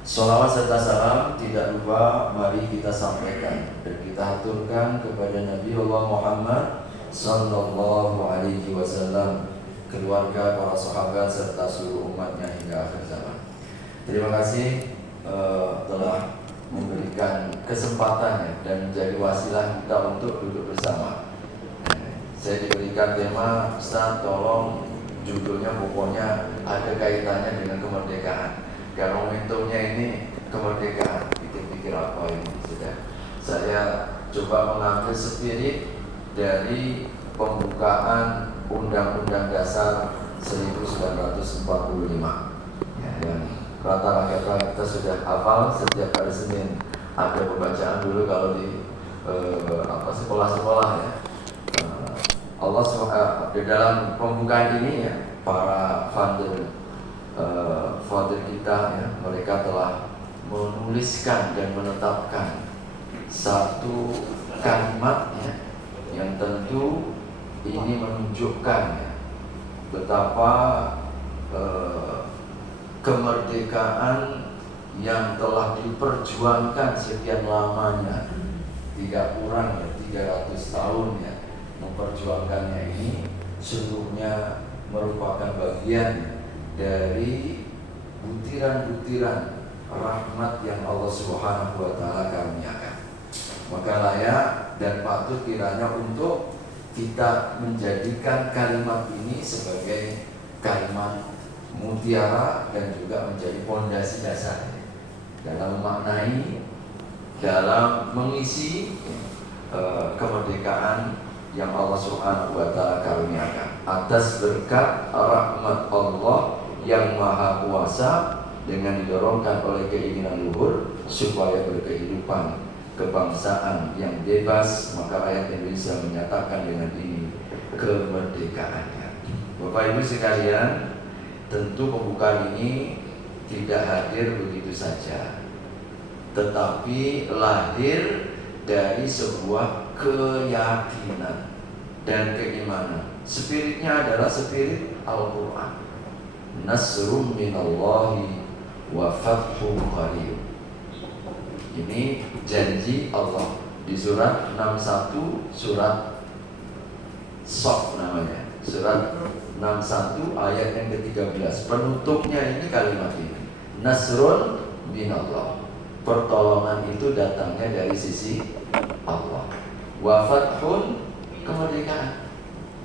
Sholawat serta salam tidak lupa mari kita sampaikan dan kita aturkan kepada Nabi Allah Muhammad Sallallahu Alaihi Wasallam, keluarga, para sahabat serta seluruh umatnya hingga akhir zaman. Terima kasih telah memberikan kesempatan dan menjadi wasilah kita untuk duduk bersama. Saya diberikan tema, Ustaz tolong judulnya pokoknya ada kaitannya dengan kemerdekaan. Karena momentumnya ini kemerdekaan. Pikir-pikir apa ini sudah. Saya coba mengambil spirit dari pembukaan Undang-Undang Dasar 1945 ya, yang rata-rata kita sudah hafal. Setiap hari Senin ada pembacaan dulu kalau di sekolah-sekolah ya. Allah SWT di dalam pembukaan ini ya, para founder kita ya, mereka telah menuliskan dan menetapkan satu kalimat ya, yang tentu ini menunjukkan ya, betapa kemerdekaan yang telah diperjuangkan sekian lamanya, tidak kurang ya 300 tahun ya, memperjuangkannya ini seluruhnya merupakan bagian dari butiran-butiran rahmat yang Allah Subhanahu wa Ta'ala karuniakan. Maka layak dan patut kiranya untuk kita menjadikan kalimat ini sebagai kalimat mutiara dan juga menjadi fondasi dasar dalam memaknai, dalam mengisi kemerdekaan yang Allah Subhanahu wa Ta'ala karuniakan atas berkat rahmat Allah yang Maha Kuasa dengan didorongkan oleh keinginan luhur supaya berkehidupan kebangsaan yang bebas. Maka rakyat Indonesia menyatakan dengan ini kemerdekaannya. Bapak Ibu sekalian, tentu pembukaan ini tidak hadir begitu saja, tetapi lahir dari sebuah keyakinan dan keimanan. Spiritnya adalah spirit Al-Quran. Nasrum minallahi wa fathun qarib. Ini janji Allah di surat 61, surat Shaf namanya, surat 61 ayat yang ke-13. Penutupnya ini kalimat ini, Nasrun minallah. Pertolongan itu datangnya dari sisi Allah. Wa fathun, kemerdekaan,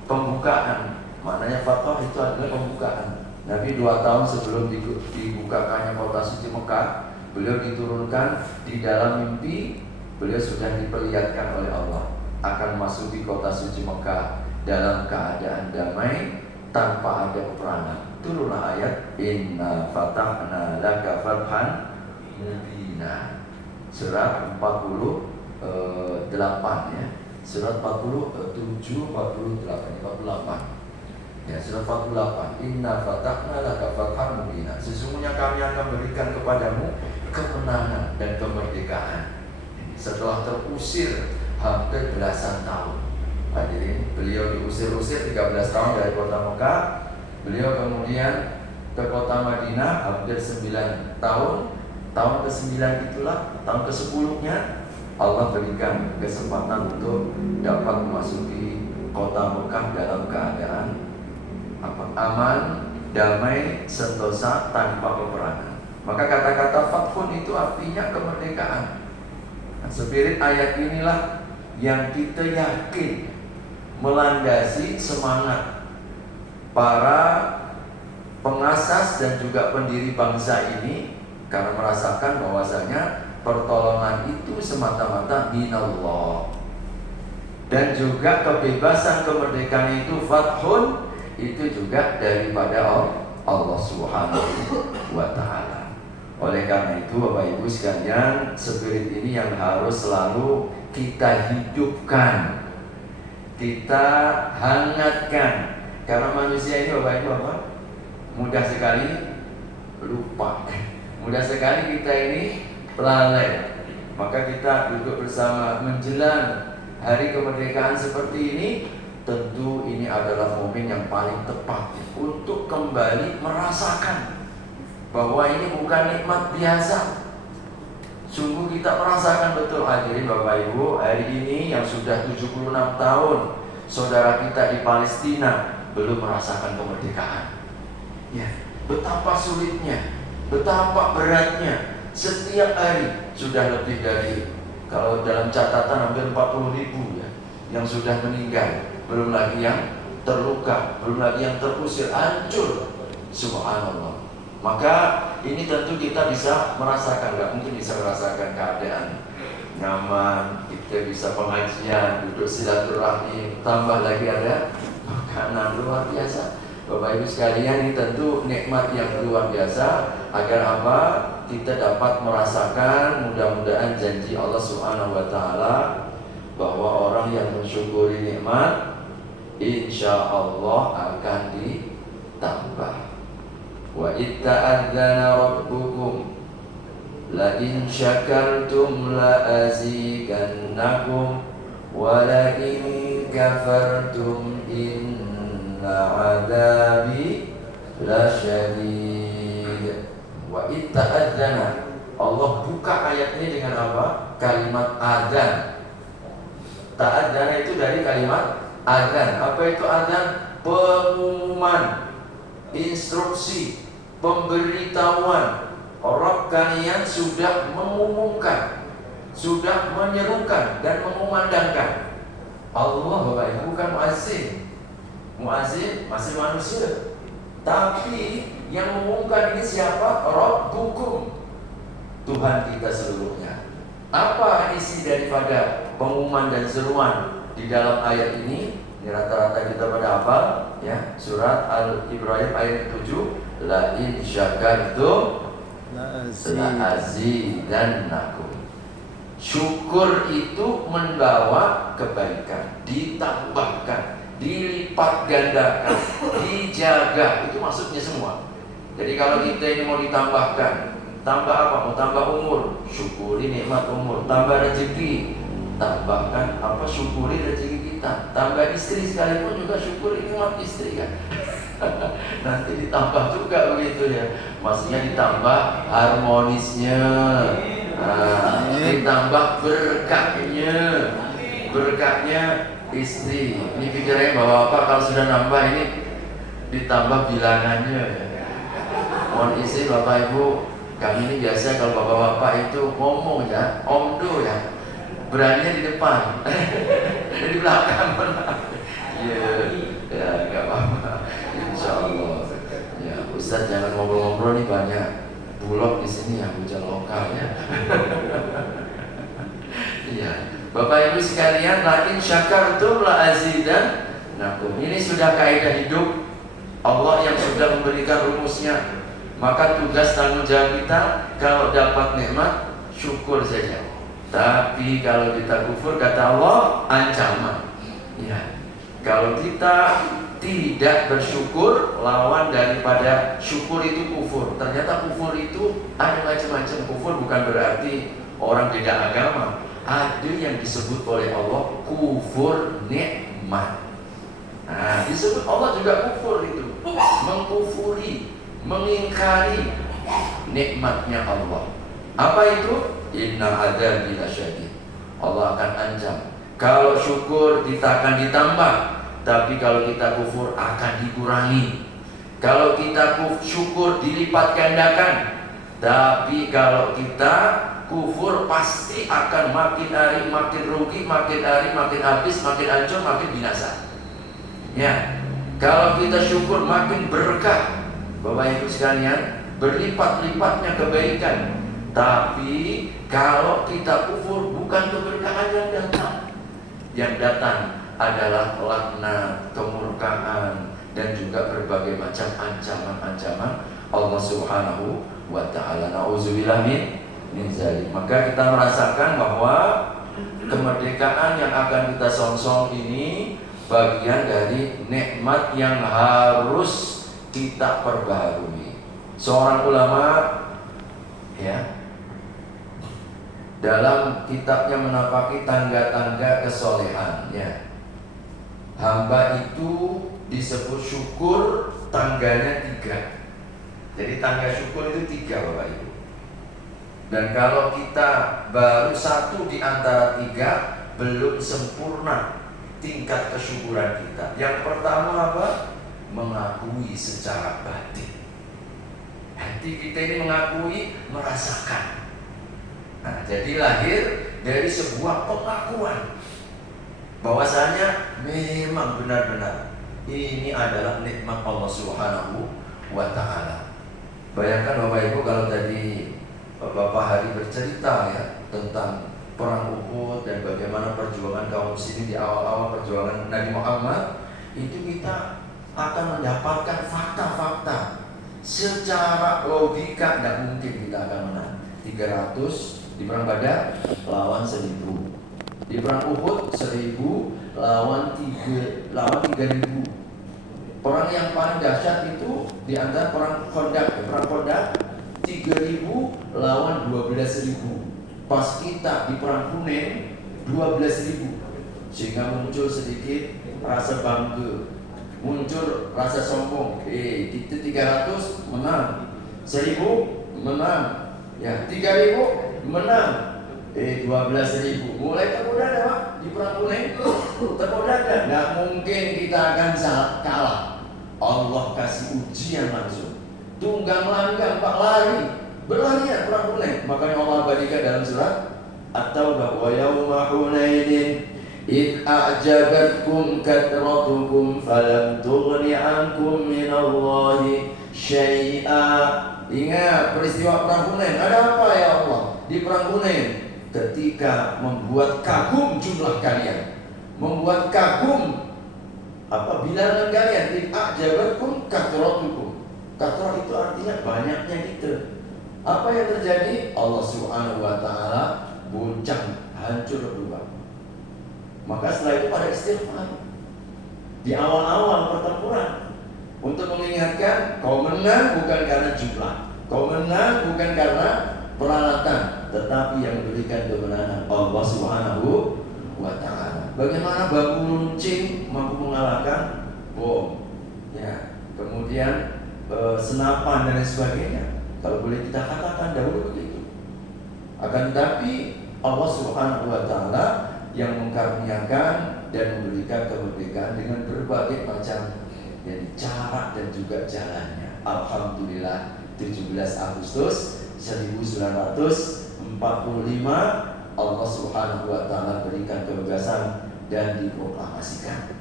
pembukaan. Maknanya fathah itu adalah pembukaan. Nabi 2 tahun sebelum dibukakannya kota suci Mekah, beliau diturunkan di dalam mimpi. Beliau sudah diperlihatkan oleh Allah akan masuk di kota suci Mekah dalam keadaan damai, tanpa ada peperangan. Turunlah ayat Inna fatahna laka fathan mubina, surat 48 ya, surat 47, 48 ya, surat 48. Inna fatahna laka fathan mubina, sesungguhnya kami akan berikan kepadamu kemenangan dan kemerdekaan setelah terusir hampir belasan tahun. Hadirin, beliau diusir-usir 13 tahun dari kota Mekah. Beliau kemudian ke kota Madinah hampir 9 tahun. Tahun ke-9 itulah, tahun ke-10-nya Allah berikan kesempatan untuk dapat memasuki kota Mekah dalam keadaan aman, damai, sentosa, tanpa peperangan. Maka kata-kata fathun itu artinya kemerdekaan. Nah, spirit ayat inilah yang kita yakin melandasi semangat para pengasas dan juga pendiri bangsa ini, karena merasakan bahwasanya pertolongan itu semata-mata minallah, dan juga kebebasan kemerdekaan itu fathun, itu juga daripada Allah Subhanahu wa Ta'ala. Oleh karena itu Bapak Ibu sekalian, spirit ini yang harus selalu kita hidupkan, kita hangatkan. Karena manusia ini Bapak Ibu mudah sekali lupa, mudah sekali kita ini lalai. Maka kita duduk bersama menjelang hari kemerdekaan seperti ini, tentu ini adalah momen yang paling tepat untuk kembali merasakan bahwa ini bukan nikmat biasa. Sungguh kita merasakan betul, hadirin Bapak Ibu, hari ini yang sudah 76 tahun saudara kita di Palestina belum merasakan kemerdekaan. Ya, betapa sulitnya, betapa beratnya. Setiap hari sudah lebih dari, kalau dalam catatan hampir 40.000 ya, yang sudah meninggal. Belum lagi yang terluka, belum lagi yang terusir, hancur. Subhanallah. Maka ini tentu kita bisa merasakan, nggak mungkin bisa merasakan keadaan nyaman, kita bisa pengajian, duduk silaturahim, tambah lagi ada makanan luar biasa. Bapak Ibu sekalian, ini tentu nikmat yang luar biasa. Agar apa? Kita dapat merasakan, mudah-mudahan janji Allah Subhanahu wa Ta'ala, bahwa orang yang mensyukuri nikmat insya Allah akan ditambah. Wa itta'adzana rabbukum la in syakartum la azidannakum wa la in kafartum inna adzabi lasyadid. Wa itta'adzana, Allah buka ayat ini dengan apa? Kalimat adzan. Ta'adzana itu dari kalimat adzan. Apa itu adzan? Pengumuman, instruksi, pemberitahuan. Orang kalian sudah mengumumkan, sudah menyerukan dan mengumandangkan. Allah Bapak Ibu bukan muazzin. Muazzin masih manusia, tapi yang mengumumkan ini siapa? Rabbukum, Tuhan kita seluruhnya. Apa isi daripada pengumuman dan seruan di dalam ayat ini? Ini rata-rata kita pada hafal ya. Surat Al-Ibrahim ayat 7, la in syakartum la azidannakum. Syukur itu membawa kebaikan, ditambahkan, dilipat gandakan, dijaga. Itu maksudnya semua. Jadi kalau kita ini mau ditambahkan, tambah apa? Mau tambah umur, syukuri nikmat umur. Tambah rezeki, tambahkan apa? Syukuri rezeki kita. Tambah istri sekalipun juga syukuri nikmat istri kan. Nanti ditambah juga begitu ya. Maksudnya ditambah harmonisnya, ditambah berkahnya. Berkahnya istri. Ini pikirannya bahwa apa? Kalau sudah nambah ini ditambah bilangannya. Mohon izin Bapak Ibu, kami ini biasa kalau bapak-bapak itu ngomong ya, omdo ya, beraninya di depan, di belakang mana? Ya, nggak apa-apa, insya Allah. Ya, Ustaz jangan ngobrol-ngobrol nih, banyak bulog di sini ya, hujan lokal ya. Iya, Bapak Ibu sekalian, lakin syakartum la azidannakum. Ini sudah kaidah hidup Allah yang sudah memberikan rumusnya. Maka tugas tanggung jawab kita, kalau dapat nikmat syukur saja. Tapi kalau kita kufur, kata Allah, ancaman. Ya. Kalau kita tidak bersyukur, lawan daripada syukur itu kufur. Ternyata kufur itu ada macam-macam. Kufur bukan berarti orang beda agama. Ada yang disebut oleh Allah kufur nikmat. Nah, disebut Allah juga kufur itu, mengkufuri, mengingkari nikmatnya Allah. Apa itu? Inna adzabi lasyadid. Allah akan ancam. Kalau syukur kita akan ditambah, tapi kalau kita kufur akan dikurangi. Kalau kita syukur dilipat gandakan, tapi kalau kita kufur pasti akan makin hari makin rugi, makin hari makin habis, makin hancur, makin binasa. Ya, kalau kita syukur makin berkah. Bapak Ibu sekalian, berlipat-lipatnya kebaikan. Tapi kalau kita kufur, bukan keberkahan yang datang. Yang datang adalah laknat, kemurkaan, dan juga berbagai macam ancaman-ancaman Allah Subhanahu wa Ta'ala. Nauzubillah min dzalik. Maka kita merasakan bahwa kemerdekaan yang akan kita songsong ini bagian dari nikmat yang harus kita perbaharui. Seorang ulama ya, dalam kitabnya menapaki tangga-tangga kesolehan ya, hamba itu disebut syukur tangganya 3. Jadi tangga syukur itu 3 Bapak Ibu. Dan kalau kita baru 1 di antara 3, belum sempurna tingkat kesyukuran kita. Yang pertama apa? Mengakui secara batin. Hati kita ini mengakui, merasakan. Nah, jadi lahir dari sebuah pengakuan bahwasanya memang benar-benar ini adalah nikmat Allah Subhanahu wa Ta'ala. Bayangkan Bapak Ibu kalau tadi Bapak Hari bercerita ya tentang perang Uhud dan bagaimana perjuangan kaum muslimin di awal-awal perjuangan Nabi Muhammad, itu kita akan mendapatkan fakta-fakta secara logika tidak mungkin kita akan menang. 300 di perang Badar lawan 1000, di perang Uhud 1000 lawan 3000. Perang yang paling dahsyat itu di antara perang Khandaq. Perang Khandaq 3000 lawan 12000. Pas kita di perang Hunain 12000. Sehingga muncul sedikit rasa bangga, muncul rasa sombong. Kita 300 menang, 1000 menang, ya 3000 menang, 12.000. Mulai tergoda Pak di perang Hunain. Tergoda kan? Nggak mungkin kita akan kalah. Allah kasih ujian langsung. Tunggang langgang Pak, lari, berlarian perang Hunain. Makanya Allah abadikan dalam surat At-Taubah, wa yawma Hunainin id a'jabatkum katratukum falam tughni ankum minallahi syai'a. Ingat peristiwa perang Hunain. Ada apa ya Allah di perang Hunain? Ketika membuat kagum jumlah kalian, membuat kagum bilangan kalian. Id a'jabatkum katratukum. Katrah itu artinya banyaknya kita. Apa yang terjadi? Allah Subhanahu wa Ta'ala goncang, hancur berubah. Maka setelah itu pada istighfar di awal-awal pertempuran untuk mengingatkan, kau menang bukan karena jumlah, kau menang bukan karena peralatan, tetapi yang memberikan kemenangan Allah Subhanahu wa Ta'ala. Bagaimana bambu runcing mampu mengalahkan bom, ya, kemudian senapan dan lain sebagainya. Kalau boleh kita katakan dahulu begitu. Akan tetapi Allah Subhanahu wa Ta'ala yang mengkaruniakan dan memberikan kemerdekaan dengan berbagai macam cara dan juga jalannya. Alhamdulillah 17 Agustus 1945 Allah Subhanahu wa Ta'ala berikan kebebasan dan diproklamasikan.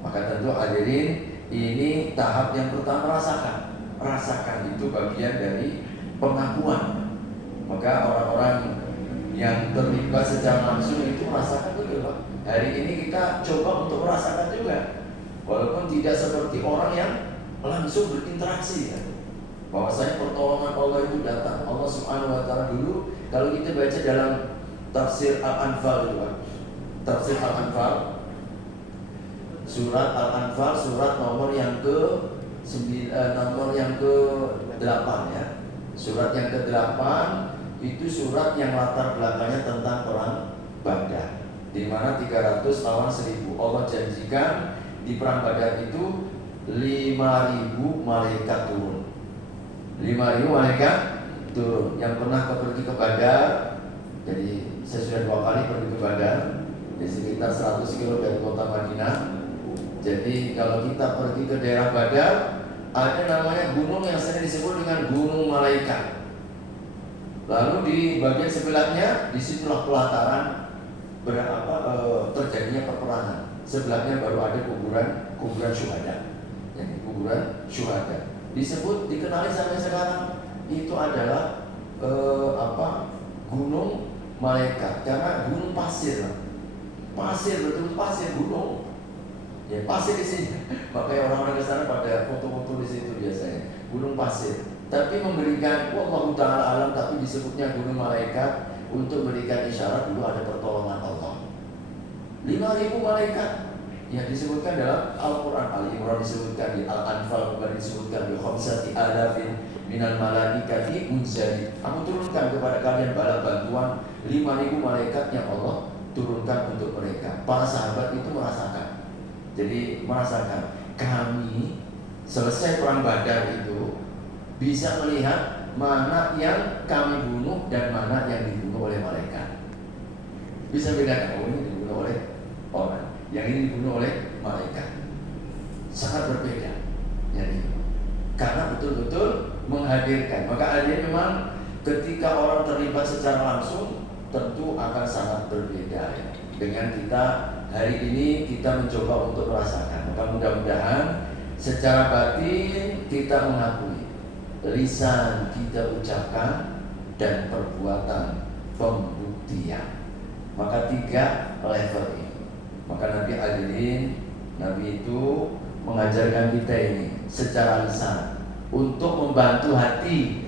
Maka tentu hadirin, ini tahap yang pertama, rasakan itu bagian dari pengakuan. Maka orang-orang yang terlibat secara langsung itu merasakan betul Pak. Hari ini kita coba untuk merasakan juga, walaupun tidak seperti orang yang langsung berinteraksi ya. Bahwasanya pertolongan Allah itu datang. Allah Subhanahu wa Ta'ala dulu kalau kita baca dalam tafsir Al-Anfal itu Pak. Tafsir Al-Anfal, surat Al-Anfal, surat nomor yang ke-8 ya. Surat yang ke-8 itu surat yang latar belakangnya tentang perang Badar, di mana 300 lawan 1000. Allah janjikan di perang Badar itu 5.000 malaikat turun. 5.000 malaikat turun. Yang pernah pergi ke Badar, jadi saya sudah 2 kali pergi ke Badar, di sekitar 100 km dari kota Madinah. Jadi kalau kita pergi ke daerah Badar, ada namanya gunung yang sering disebut dengan Gunung Malaikat. Lalu di bagian sebelahnya, disitulah pelataran terjadinya peperangan. Sebelahnya baru ada kuburan syuhada, kuburan syuhada. Dikenali sampai sekarang itu adalah Gunung Malaikat, karena gunung pasir, betul pasir gunung. Ya pasir di sini, makanya orang-orang ke sana pada foto-foto di situ biasanya. Gunung pasir, tapi memberikan wallahu ta'ala alam, tapi disebutnya gunung malaikat untuk memberikan isyarat dulu ada pertolongan Allah. 5.000 malaikat yang disebutkan dalam Al-Quran. Al-Imran disebutkan, di Al-Anfal kembali disebutkan bi khamsati alafin minal malaikati munzalin. Aku turunkan kepada kalian bala bantuan 5.000 malaikat yang Allah turunkan untuk mereka. Para sahabat itu merasakan. Jadi merasakan, kami selesai perang Badar itu bisa melihat mana yang kami bunuh dan mana yang dibunuh oleh malaikat. Bisa bedakan, oh ini dibunuh oleh orang, yang ini dibunuh oleh malaikat. Sangat berbeda. Jadi karena betul-betul menghadirkan. Maka hadirin memang ketika orang terlibat secara langsung tentu akan sangat berbeda ya. Dengan kita hari ini kita mencoba untuk merasakan. Maka mudah-mudahan secara batin kita mengakui, lisan kita ucapkan, dan perbuatan pembuktian. Maka 3 level ini. Maka Nabi hadirin, Nabi itu mengajarkan kita ini secara lisan untuk membantu hati.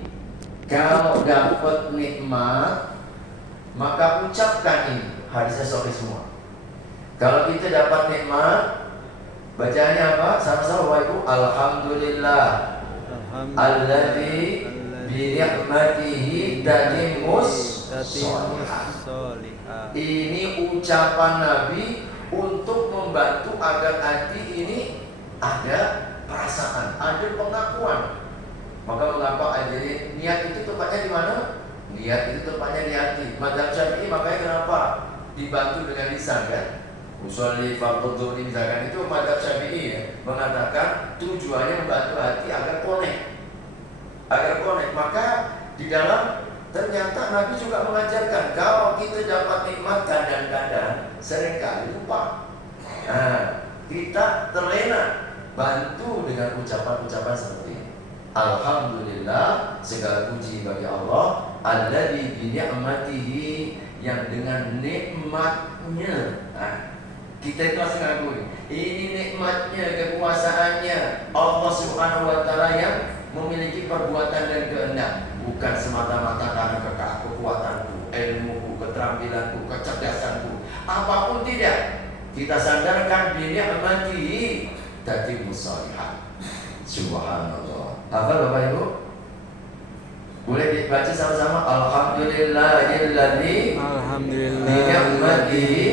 Kalau dapat nikmat, maka ucapkan ini. Hadisnya sahih semua. Kalau kita dapat nikmat, bacanya apa? Sama-sama Bapak Ibu. Alhamdulillah alladzi bi ni'matihi tatimmus sholihat. Ini ucapan Nabi untuk membantu agar hati ini ada perasaan, ada pengakuan. Maka mengapa hadirin, niat itu tempatnya di mana? Niat itu tempatnya di hati. Madzhab Syafi'i makanya kenapa dibantu dengan lisan kan? Usolli fardhu dhuhri misalkan, itu madzhab Syafi'i ya, mengatakan tujuannya membantu hati agar connect. Agar connect. Maka di dalam ternyata Nabi juga mengajarkan kalau kita dapat nikmat kadang-kadang seringkali lupa. Nah, kita terlena, bantu dengan ucapan-ucapan seperti ini. Alhamdulillah, segala puji bagi Allah, alladzi bi ni'matihi, yang dengan nikmatnya. Nah, kita itu harus mengakui ini nikmatnya, kekuasaannya Allah Subhanahu wa taala yang memiliki perbuatan dan kehendak, bukan semata-mata karena kekuatanku, ilmuku, keterampilanku, kecerdasanku, apapun tidak. Kita sandarkan bi ni'matihi tatimmus sholihat. Subhanallah. Hafal Bapak Ibu? Boleh dibaca sama-sama. Alhamdulillahilladzi binikmatihi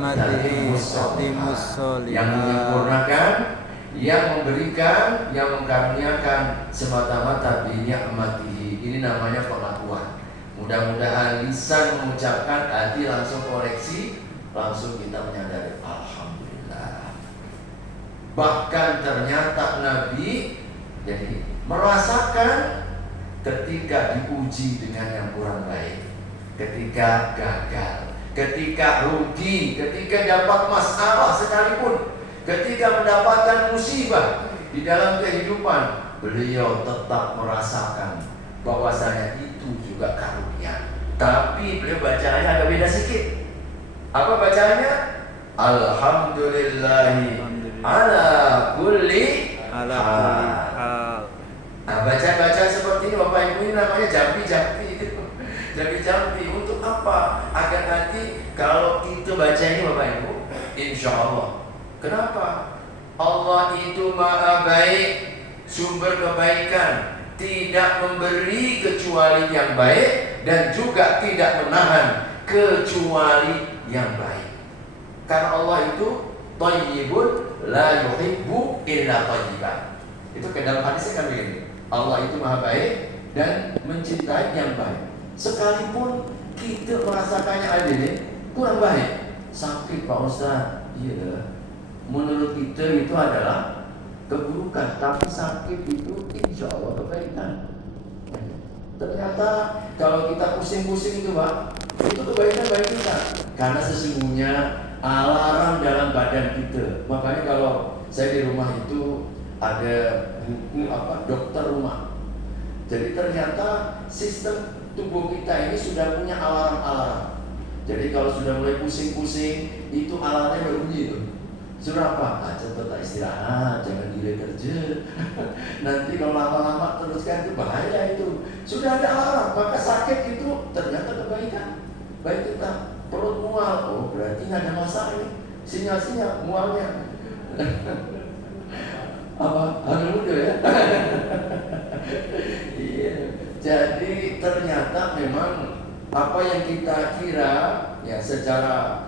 tatimmus sholihat. Yang menyempurnakan, yang memberikan, yang mengkaruniakan semata-mata binikmatihi. Ini namanya pengakuan. Mudah-mudahan lisan mengucapkan, hati langsung koreksi, langsung kita menyadari alhamdulillah. Bahkan ternyata Nabi jadi merasakan ketika diuji dengan yang kurang baik, ketika gagal, ketika rugi, ketika dapat masalah sekalipun, ketika mendapatkan musibah di dalam kehidupan, beliau tetap merasakan bahwasanya itu juga karunia. Tapi beliau bacaannya agak beda sedikit. Apa bacaannya? Alhamdulillahi ala kulli hal. Nah, baca-baca seperti ini Bapak Ibu, ini namanya jampi-jampi itu. Jampi-jampi untuk apa? Agar nanti kalau kita baca ini Bapak Ibu, insya Allah. Kenapa? Allah itu maha baik, sumber kebaikan, tidak memberi kecuali yang baik, dan juga tidak menahan kecuali yang baik. Karena Allah itu thayyibun la yuhibbu illa thayyiban. Itu ke dalam hadisnya kan begini. Allah itu maha baik dan mencintai yang baik. Sekalipun kita merasakannya ada ini kurang baik, sakit Pak Ustaz, iya. Menurut kita itu adalah keburukan, tapi sakit itu insya Allah kebaikan. Ternyata kalau kita pusing-pusing itu Pak, itu kebaikan bagi kita. Karena sesungguhnya alarm dalam badan kita. Makanya kalau saya di rumah itu ada buku dokter rumah. Jadi ternyata sistem tubuh kita ini sudah punya alarm-alarm. Jadi kalau sudah mulai pusing-pusing, itu alarmnya berbunyi itu. Suruh apa? Cepat istirahat, jangan delay kerja. Nanti kalau lama-lama teruskan itu bahaya itu. Sudah ada alarm, maka sakit itu ternyata kebaikan. Baik kita perut mual, oh berarti ada masalah ini. Sinyal-sinyal mualnya. Apa? Anak muda ya? Iya. Jadi ternyata memang apa yang kita kira ya secara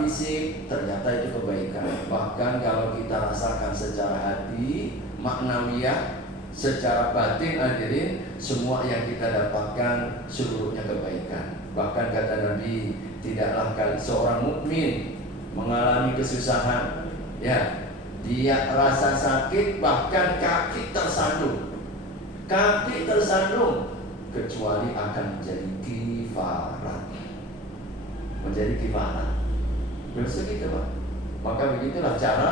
fisik ternyata itu kebaikan. Bahkan kalau kita rasakan secara hati, maknawiyah, Secara batin hadirin, semua yang kita dapatkan seluruhnya kebaikan. Bahkan kata Nabi, tidaklah seorang mukmin mengalami kesusahan, ya, dia rasa sakit bahkan kaki tersandung, kecuali akan menjadi kifarat, begitu Pak. Maka begitulah cara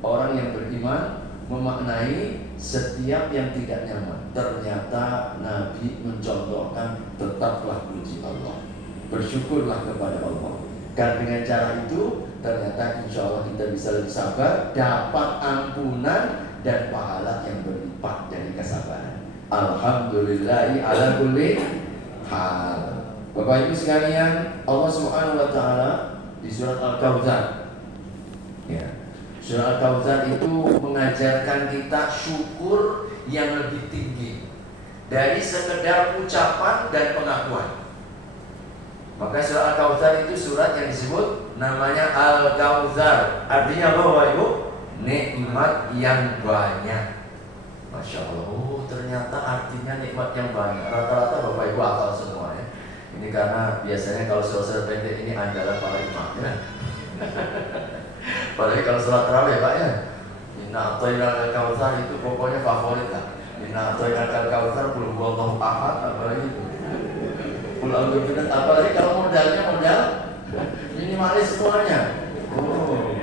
orang yang beriman memaknai setiap yang tidak nyaman. Ternyata Nabi mencontohkan, tetaplah puji Allah, bersyukurlah kepada Allah. Karena dengan cara itu ternyata insya Allah kita bisa lebih sabar, dapat ampunan dan pahala yang berlipat dari kesabaran. Alhamdulillahi ala kulli hal. Bapak Ibu sekalian, Allah Subhanahu wa taala di surat Al-Kautsar, ya, surah Al-Kautsar itu mengajarkan kita syukur yang lebih tinggi dari sekedar ucapan dan pengakuan. Maka surah Al-Kautsar itu surat yang disebut namanya Al-Kautsar. Artinya apa Bapak Ibu? Nikmat yang banyak. Masya Allah, ternyata artinya nikmat yang banyak. Rata-rata Bapak Ibu hafal semua ya. Ini karena biasanya kalau surat pendek ini andalan para imam ya. Padahal kalau sholat tarawih Pak ya, Inna a'tainakal kautsar itu pokoknya favorit lah. Inna a'tainakal kautsar, qul huwallahu ahad, apalagi itu. Qul a'udzu birabbil falaq, apalagi kalau modalnya modal minimalis semuanya. Oh,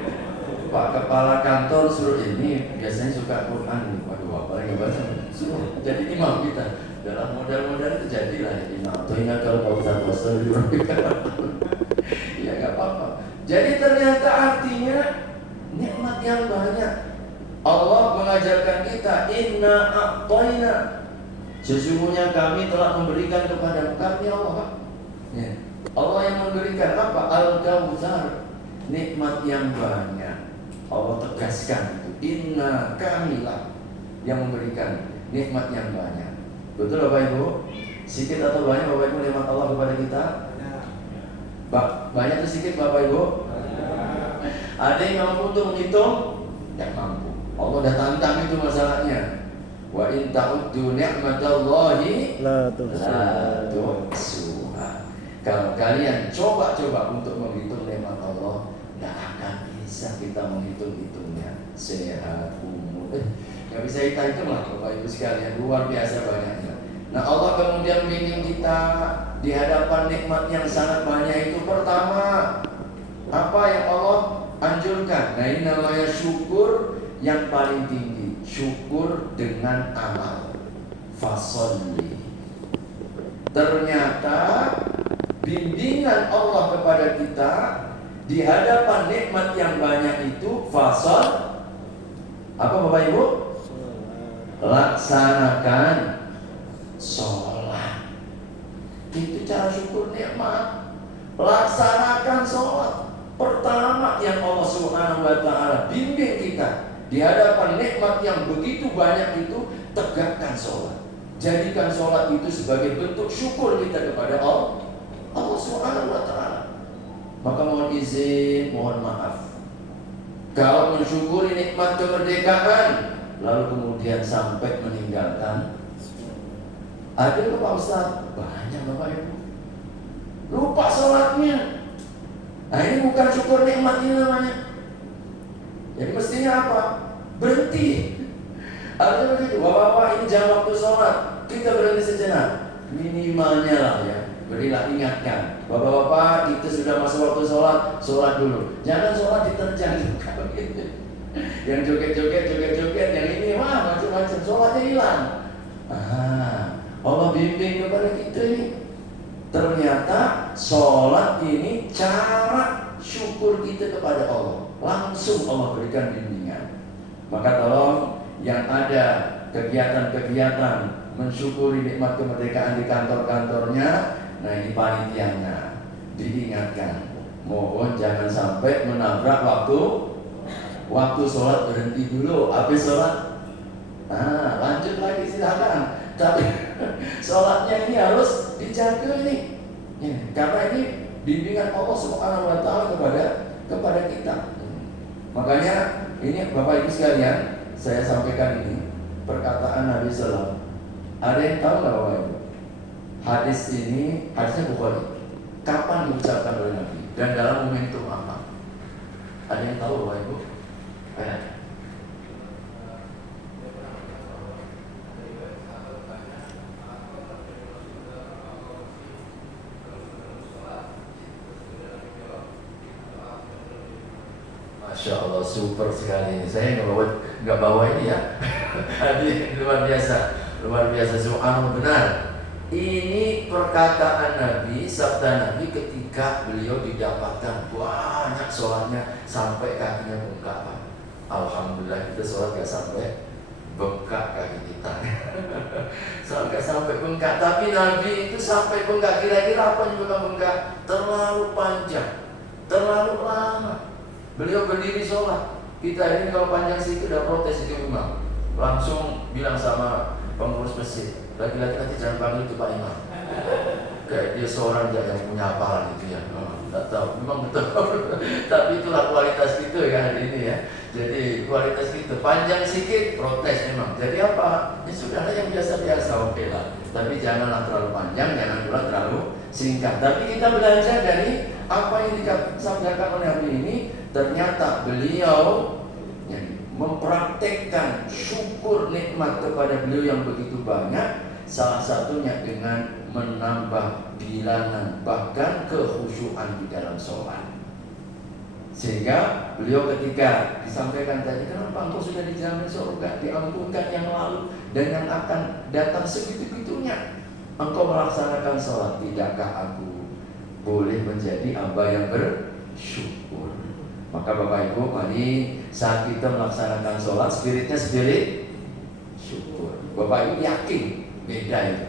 Pak Kepala Kantor suruh ini biasanya suka Quran. Waduh, apalagi baca suruh jadi imam kita. Dalam modal-modal itu jadilah Inna a'tainakal kautsar wassallu. Ya enggak apa-apa. Jadi ternyata artinya nikmat yang banyak. Allah mengajarkan kita, Inna a'tayna, sesungguhnya kami telah memberikan kepada kami Allah. Ya. Allah yang memberikan apa? Al-Kautsar, nikmat yang banyak. Allah tegaskan itu, Inna, kamilah yang memberikan nikmat yang banyak. Betul Bapak Ibu? Sedikit atau banyak Bapak Ibu nikmat Allah kepada kita? Banyak atau sedikit Bapak Ibu? Ada yang mampu untuk menghitung? Yang mampu. Allah dah tantang itu masalahnya. Wa in ta'uddu ni'matallahi la tuhsuha. Kalau kalian coba-coba untuk menghitung nikmat Allah, enggak akan bisa kita menghitung-hitungnya. Sehat, umur, enggak bisa kita hitung lah Bapak Ibu sekalian, luar biasa banyaknya. Nah, Allah kemudian bimbing kita di hadapan nikmat yang sangat banyak itu. Pertama, apa yang Allah anjurkan? Nah, ini namanya syukur yang paling tinggi, syukur dengan amal. Fasolli. Ternyata bimbingan Allah kepada kita di hadapan nikmat yang banyak itu fasol. Apa Bapak Ibu? Laksanakan sholat. Itu cara syukur nikmat. Laksanakan sholat. Pertama yang Allah Subhanahu wa taala bimbing kita di hadapan nikmat yang begitu banyak itu, tegakkan sholat. Jadikan sholat itu sebagai bentuk syukur kita kepada Allah Subhanahu wa taala. Maka mohon izin, mohon maaf, kalau mensyukuri nikmat kemerdekaan lalu kemudian sampai meninggalkan. Ada nggak Pak Ustaz? Banyak Bapak Ibu. Lupa sholatnya. Nah, ini bukan syukur nikmat ini namanya. Jadi mestinya apa? Berhenti. Artinya begitu, Bapak-bapak ini jam waktu sholat, kita berhenti sejenak. Minimalnya lah ya, berilah ingatkan, Bapak-bapak kita sudah masuk waktu sholat, sholat dulu. Jangan sholat diterjang gitu. Yang joget-joget, yang ini macam-macam, sholatnya hilang. Allah bimbing kepada kita ini. Ternyata sholat ini cara syukur kita kepada Allah. Langsung Allah berikan bimbingan. Maka tolong yang ada kegiatan-kegiatan mensyukuri nikmat kemerdekaan di kantor-kantornya, nah ini panitianya diingatkan, mohon jangan sampai menabrak waktu sholat, berhenti dulu habis sholat. Lanjut lagi silakan. Tapi sholatnya ini harus dijaga nih, ya, karena ini bimbingan Allah Subhanahu wa taala kepada kita. Makanya ini Bapak Ibu sekalian, saya sampaikan ini perkataan Nabi SAW. Ada yang tahu nggak Bapak Ibu? Hadis ini, hadisnya Bukhari. Kapan diucapkan oleh Nabi? Dan dalam momentum apa? Ada yang tahu Bapak Ibu? Masya Allah, super sekali ini. Saya nggak bawa ini ya. Ini luar biasa, subhanallah, benar. Ini perkataan Nabi, sabda Nabi ketika beliau didapatkan banyak sholatnya sampai kakinya bengkak. Alhamdulillah kita sholat gak sampai bengkak kaki kita. Sampai bengkak. Tapi Nabi itu sampai bengkak. Kira-kira apa yang menyebabkan bengkak? Terlalu panjang, terlalu lama. Beliau berdiri sholat. Kita ini kalau panjang sedikit udah protes itu imam. Langsung bilang sama pengurus masjid, laki-laki nanti jangan panggil itu Pak Imam. Kayak dia seorang yang punya hafalan gitu ya. Tidak tahu, memang betul. Tapi itulah kualitas kita ya hari ini ya. Jadi kualitas kita panjang sedikit protes memang. Jadi apa? Ya sudahlah yang biasa-biasa, oke lah. Tapi janganlah terlalu panjang, jangan pula terlalu singkat. Tapi kita belajar dari apa yang disabdakan oleh Nabi ini. Ternyata beliau mempraktekkan syukur nikmat kepada beliau yang begitu banyak. Salah satunya dengan menambah bilangan bahkan kekhusyuan di dalam sholat. Sehingga beliau ketika disampaikan tadi, kenapa engkau sudah dijamin surga, diampunkan yang lalu dan yang akan datang segitu-gitunya engkau melaksanakan sholat, tidakkah aku boleh menjadi hamba yang bersyukur? Maka Bapak Ibu, mari saat kita melaksanakan sholat, spiritnya spirit syukur. Bapak Ibu yakin beda itu.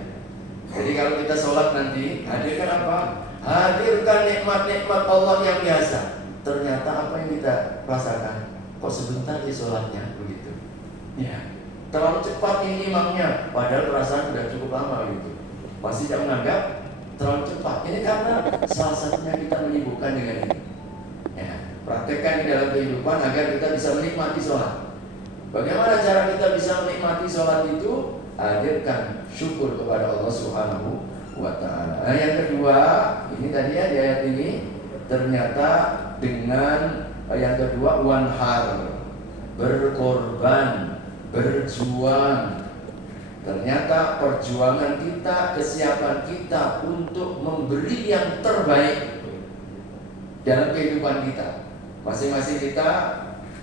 Jadi kalau kita sholat nanti, hadirkan apa? Hadirkan nikmat-nikmat Allah yang biasa. Ternyata apa yang kita rasakan? Kok sebentar di sholatnya begitu? Ya, terlalu cepat ini imamnya, padahal perasaan sudah cukup lama gitu. Masih tidak menganggap terlalu cepat. Ini karena salah satunya kita menyibukkan dengan ini. Ya, praktekkan di dalam kehidupan agar kita bisa menikmati sholat. Bagaimana cara kita bisa menikmati sholat itu? Hadirkan syukur kepada Allah Subhanahu wa Ta'ala. Nah, yang kedua, ini tadi ya di ayat ini ternyata dengan yang kedua wanhar, berkorban, berjuang. Ternyata perjuangan kita, kesiapan kita untuk memberi yang terbaik dalam kehidupan kita. Masing-masing kita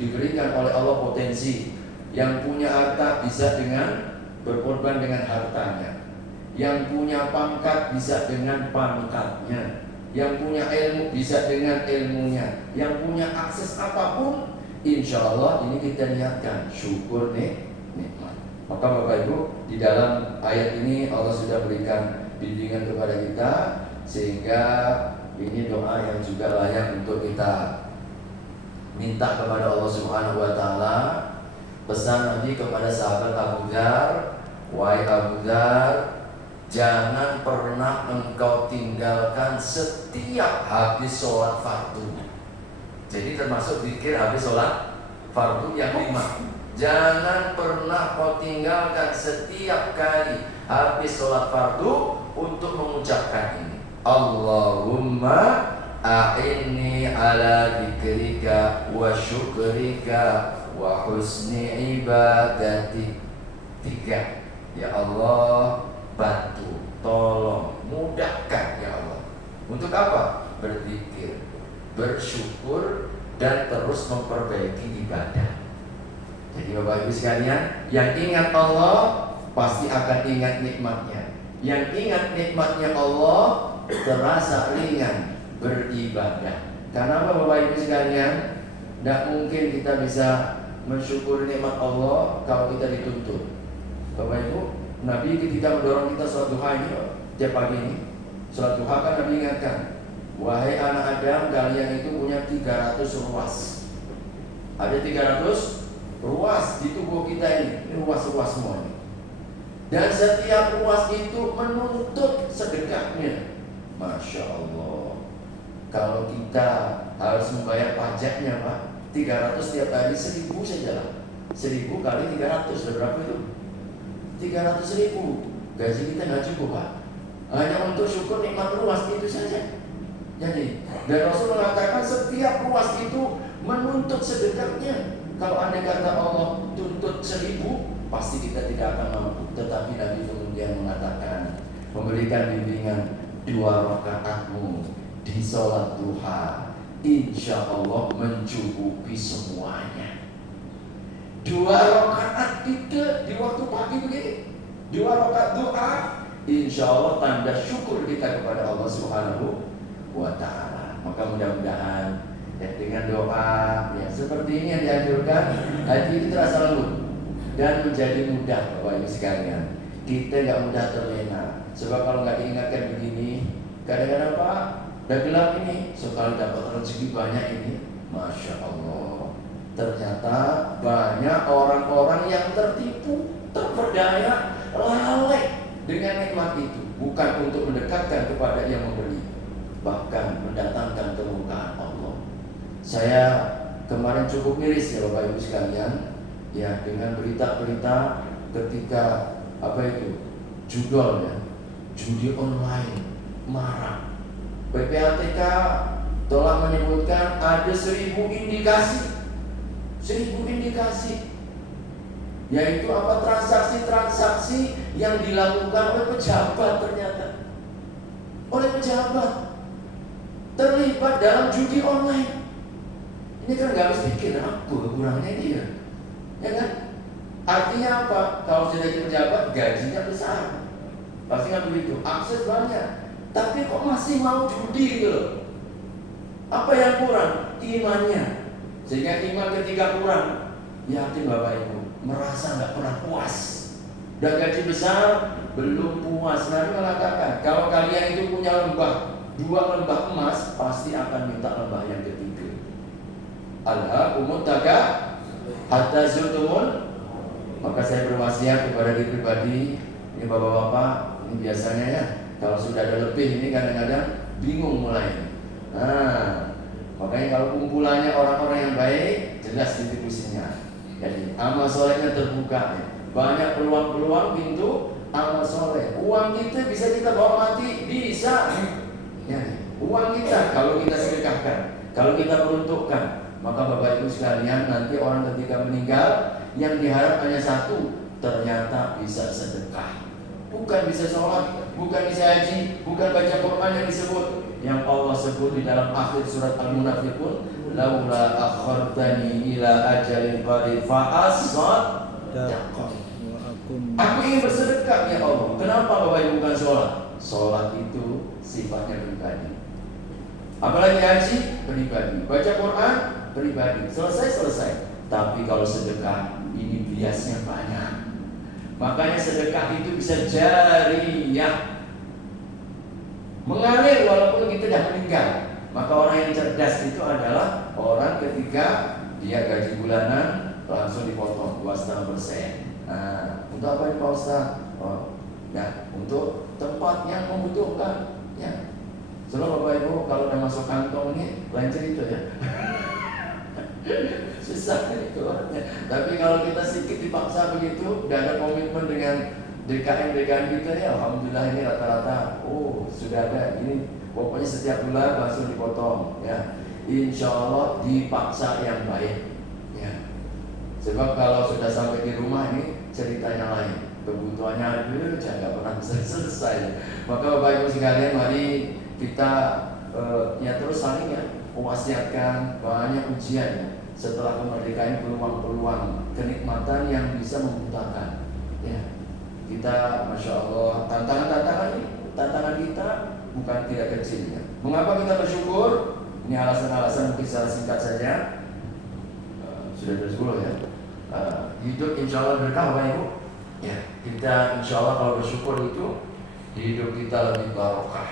diberikan oleh Allah potensi. Yang punya harta bisa dengan berkorban dengan hartanya. Yang punya pangkat bisa dengan pangkatnya. Yang punya ilmu bisa dengan ilmunya. Yang punya akses apapun, insya Allah ini kita niatkan syukur nikmat. Maka Bapak Ibu, di dalam ayat ini Allah sudah berikan bimbingan kepada kita, sehingga ini doa yang juga layak untuk kita minta kepada Allah Subhanahu wa Ta'ala. Pesan Nabi kepada sahabat Abu Dzar, wahai Abu Dzar, jangan pernah engkau tinggalkan setiap habis sholat fardu. Jadi termasuk zikir habis sholat fardu yang 5. Jangan pernah kau tinggalkan setiap kali habis sholat fardu untuk mengucapkan ini. Allahumma a'inni ala dzikrika wa syukrika wa husni ibadati. 3. Ya Allah, bantu, tolong, mudahkan ya Allah. Untuk apa? Berzikir, bersyukur, dan terus memperbaiki ibadah. Jadi Bapak Ibu sekalian, yang ingat Allah pasti akan ingat nikmatnya. Yang ingat nikmatnya Allah terasa ringan beribadah. Karena apa Bapak Ibu sekalian? Tidak mungkin kita bisa mensyukuri nikmat Allah kalau kita dituntut. Bapak Ibu, Nabi ketika mendorong kita sholat duha ini, tiap pagi ini sholat duha kan Nabi ingatkan, wahai anak Adam, kalian itu punya 300 ruas. Ada 300 ruas di tubuh kita ini ruas-ruas semua ini. Dan setiap ruas itu menuntut sedekahnya. Masya Allah. Kalau kita harus membayar pajaknya Pak, 300 tiap hari, 1000 saja lah. 1000 kali 300, berapa itu? 300.000. Gaji kita nggak cukup Pak, hanya untuk syukur nikmat ruas itu saja. Jadi, dan Rasul mengatakan setiap ruas itu menuntut sedekahnya. Kalau andai kata Allah tuntut 1.000, pasti kita tidak akan mampu. Tetapi Nabi kemudian mengatakan, memberikan bimbingan, 2 rakaatmu di sholat duha, insya Allah mencukupi semuanya. 2 rakaat kita di waktu pagi begini, 2 rakaat doa, insya Allah tanda syukur kita kepada Allah Subhanahu wa Ta'ala. Maka mudah-mudahan ya, dengan doa ya, seperti ini yang dianjurkan, hati itu terasa lembut dan menjadi mudah Bapak Ibu sekalian. Kita nggak mudah terlena. Sebab kalau nggak diingatkan begini, kadang-kadang Pak, udah gelap ini, sekali dapat rezeki banyak ini, Masya Allah. Ternyata banyak orang-orang yang tertipu, terperdaya, lalai dengan nikmat itu. Bukan untuk mendekatkan kepada yang memberi, bahkan mendatangkan kemurkaan Allah. Saya kemarin cukup miris ya Bapak Ibu sekalian, ya dengan berita-berita ketika judul ya, judi online marak. PPATK telah menyebutkan ada 1.000 indikasi, 1.000 indikasi, yaitu transaksi-transaksi yang dilakukan oleh pejabat, ternyata oleh pejabat terlibat dalam judi online. Ini kan nggak habis pikir, apa kurangnya dia, ya kan? Artinya apa? Kalau sudah jadi pejabat, gajinya besar, pasti kan begitu, akses banyak, tapi kok masih mau judi gitu loh. Apa yang kurang? Imannya. Sehingga iman ketika kurang, yakin Bapak Ibu, merasa nggak pernah puas. Dan gaji besar belum puas. Nabi mengatakan, kalau kalian itu punya lembah, 2 lembah emas, pasti akan minta lembah yang ketiga. Alhaakumut takatsur hatta zurtumul. Maka saya berwasiat kepada diri pribadi, ini bapak-bapak, ini biasanya ya, kalau sudah ada lebih ini kadang-kadang bingung mulai. Nah, makanya kalau kumpulannya orang-orang yang baik, jelas distribusinya. Jadi amal solehnya terbuka ya. Banyak peluang-peluang pintu amal soleh. Uang kita bisa kita bawa mati, bisa. Ya, uang kita kalau kita sedekahkan, kalau kita peruntukkan, maka Bapak Ibu sekalian, nanti orang ketika meninggal yang diharap hanya satu, ternyata bisa sedekah. Bukan bisa sholat, bukan bisa haji, bukan baca Quran yang disebut. Yang Allah sebut di dalam akhir surat Al-Munafiqun, laula akhartani ila ajalin qarib fa asaddaq. Aku ingin bersedekah ya Allah. Kenapa Bapak Ibu bukan sholat? Sholat itu sifatnya pribadi. Apalagi haji, pribadi. Baca Quran, pribadi. Selesai. Tapi kalau sedekah, ini biasnya banyak. Makanya sedekah itu bisa jariyah, mengalir walaupun kita sudah meninggal. Maka orang yang cerdas itu adalah orang ketika dia gaji bulanan langsung dipotong 2,5%. Nah, untuk apa ini Pak Ustaz? Oh, ya, untuk tempat yang membutuhkan. Ya, selalu Bapak Ibu kalau udah masuk kantong ini lain cerita ya. Susah itu. Tapi kalau kita sedikit dipaksa begitu, udah ada komitmen dengan DKM kita ya, alhamdulillah ini rata-rata, sudah ada ini. Pokoknya setiap bulan langsung dipotong ya. Insya Allah dipaksa yang baik ya. Sebab kalau sudah sampai di rumah ini ceritanya lain. Kebutuhannya nggak pernah selesai. Maka Bapak Ibu sekalian, mari kita ya terus saling ya mewasiatkan, banyak ujian ya. Setelah kemerdekaan, peluang-peluang kenikmatan yang bisa membutakan ya. Kita Masya Allah, tantangan kita bukan tidak kecil ya. Mengapa kita bersyukur? Ini alasan-alasan mungkin secara singkat saja. Sudah 10 ya. Hidup insya Allah berkah Bapak Ibu ya. Kita insya Allah kalau bersyukur itu di hidup kita lebih barokah.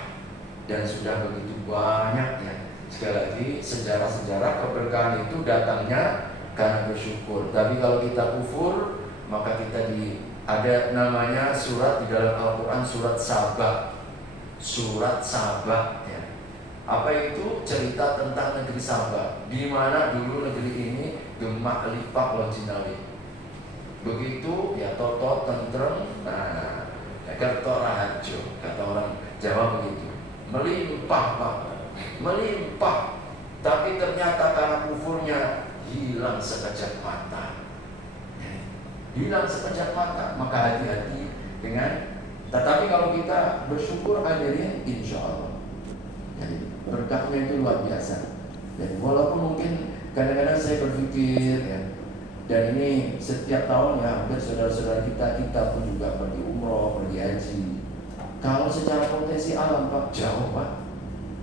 Dan sudah begitu banyak ya. Sekali lagi, sejarah-sejarah keberkahan itu datangnya karena bersyukur. Tapi kalau kita kufur, maka kita ada namanya surat di dalam Al-Quran, surat Sabah. Surat Sabah ya. Apa itu? Cerita tentang negeri Sabah, di mana dulu negeri ini gemak lipak lojinawi. Begitu ya toto tentrem, nah kerto rahajo, kata orang Jawa begitu. Melimpah Pak, melimpah. Tapi ternyata karena kufurnya hilang sekejap mata. Hilang sekejap mata, maka hati-hati dengan. Tetapi kalau kita bersyukur akhirnya insya Allah, jadi berkahnya itu luar biasa. Jadi walaupun mungkin kadang-kadang saya berpikir ya, dan ini setiap tahun ya hampir saudara-saudara kita pun juga pergi umroh, pergi haji. Kalau secara potensi alam Pak, jauh Pak.